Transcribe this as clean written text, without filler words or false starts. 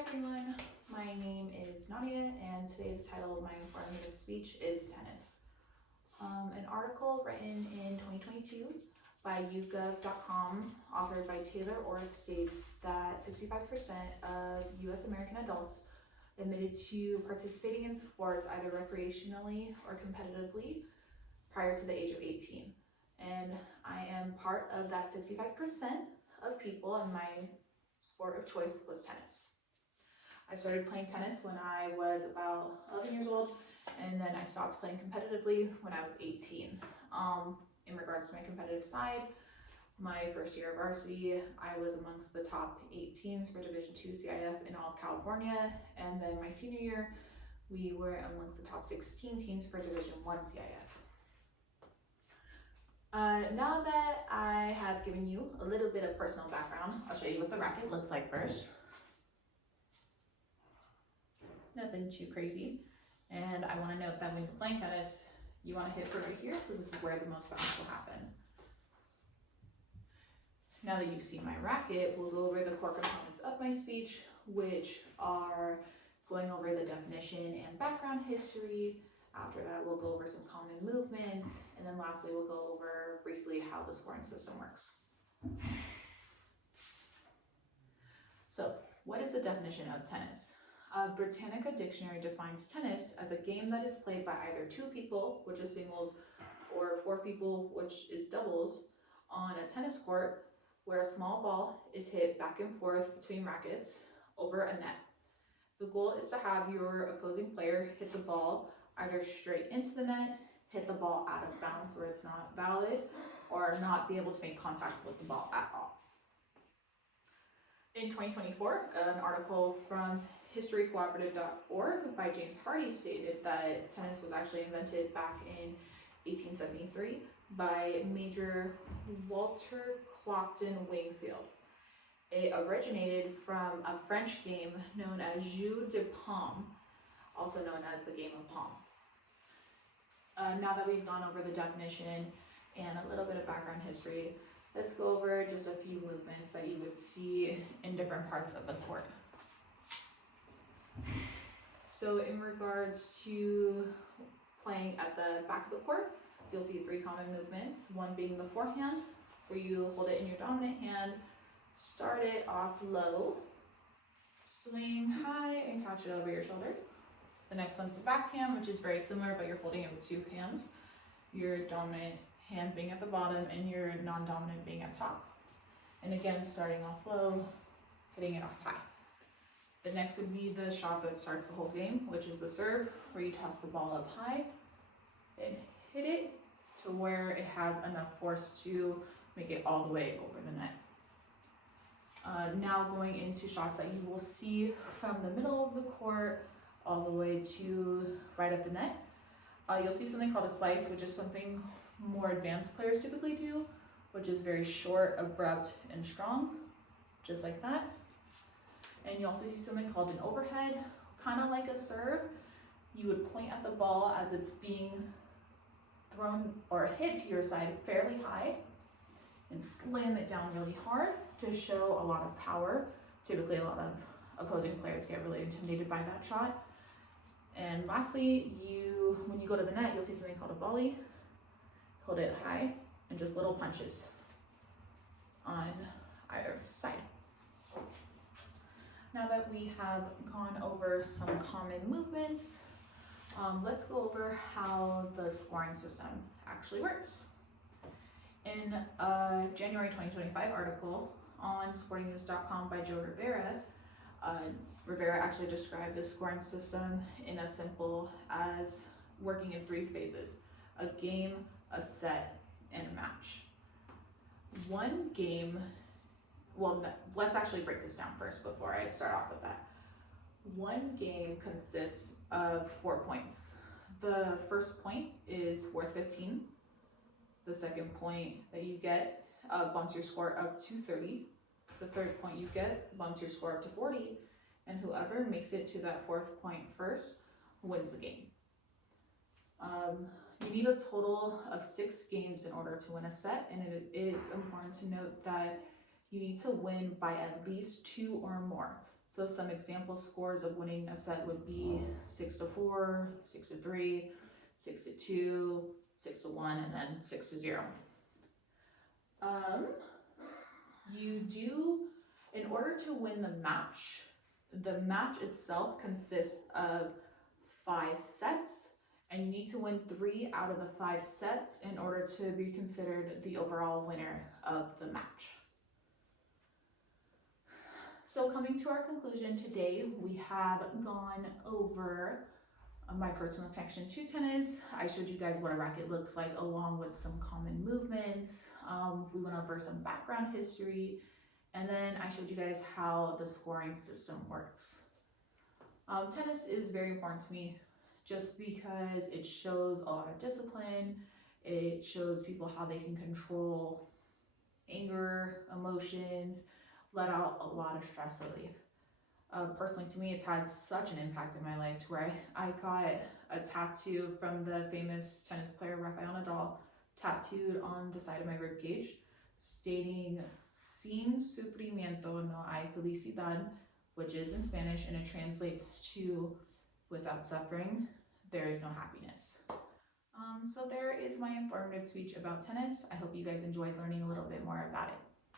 Hi everyone, my name is Nadia, and today the title of my informative speech is tennis. An article written in 2022 by YouGov.com, authored by Taylor Orth, states that 65% of US American adults admitted to participating in sports either recreationally or competitively prior to the age of 18. And I am part of that 65% of people, and my sport of choice was tennis. I started playing tennis when I was about 11 years old, and then I stopped playing competitively when I was 18. In regards to my competitive side, my first year of varsity, I was amongst the top 8 teams for Division II CIF in all of California, and then my senior year, we were amongst the top 16 teams for Division I CIF. Now that I have given you a little bit of personal background, I'll show you what the racket looks like first. Nothing too crazy. And I want to note that when you're playing tennis, you want to hit for right here because this is where the most bounce will happen. Now that you've seen my racket, we'll go over the core components of my speech, which are going over the definition and background history. After that, we'll go over some common movements, and then lastly, we'll go over briefly how the scoring system works. So, what is the definition of tennis? Britannica Dictionary defines tennis as a game that is played by either 2 people, which is singles, or 4 people, which is doubles, on a tennis court where a small ball is hit back and forth between rackets over a net. The goal is to have your opposing player hit the ball either straight into the net, hit the ball out of bounds where it's not valid, or not be able to make contact with the ball at all. In 2024, an article from historycooperative.org by James Hardy stated that tennis was actually invented back in 1873 by Major Walter Clopton Wingfield. It originated from a French game known as Jeu de Paume, also known as the game of Palm. Now that we've gone over the definition and a little bit of background history, let's go over just a few movements that you would see in different parts of the court. So in regards to playing at the back of the court, you'll see 3 common movements, one being the forehand, where you hold it in your dominant hand, start it off low, swing high and catch it over your shoulder. The next one's the backhand, which is very similar, but you're holding it with 2 hands, your dominant hand being at the bottom and your non-dominant being at top. And again, starting off low, hitting it off high. The next would be the shot that starts the whole game, which is the serve, where you toss the ball up high and hit it to where it has enough force to make it all the way over the net. Now going into shots that you will see from the middle of the court all the way to right at the net. You'll see something called a slice, which is something more advanced players typically do, which is very short, abrupt, and strong, just like that. And you also see something called an overhead, kind of like a serve. You would point at the ball as it's being thrown or hit to your side fairly high and slam it down really hard to show a lot of power. Typically, a lot of opposing players get really intimidated by that shot. And lastly, when you go to the net, you'll see something called a volley. Hold it high and just little punches on either side. Now that we have gone over some common movements, let's go over how the scoring system actually works. In a January 2025 article on sportingnews.com by Joe Rivera, Rivera actually described the scoring system in as simple as working in 3 phases: a game, a set, and a match. One game, well, let's actually break this down first before I start off with that. One game consists of 4 points. The first point is worth 15. The second point that you get bumps your score up to 30. The third point you get bumps your score up to 40. And whoever makes it to that 4th point first wins the game. You need a total of 6 games in order to win a set, and it is important to note that you need to win by at least 2 or more. So some example scores of winning a set would be 6-4, 6-3, 6-2, 6-1, and then 6-0. In order to win the match itself consists of 5 sets, and you need to win 3 out of the 5 sets in order to be considered the overall winner of the match. So coming to our conclusion today, we have gone over my personal connection to tennis. I showed you guys what a racket looks like along with some common movements. We went over some background history, and then I showed you guys how the scoring system works. Tennis is very important to me just because it shows a lot of discipline. It shows people how they can control anger, emotions, let out a lot of stress relief. Personally, to me, it's had such an impact in my life to where I got a tattoo from the famous tennis player Rafael Nadal tattooed on the side of my ribcage stating "Sin sufrimiento no hay felicidad," which is in Spanish, and it translates to "without suffering, there is no happiness." So there is my informative speech about tennis. I hope you guys enjoyed learning a little bit more about it.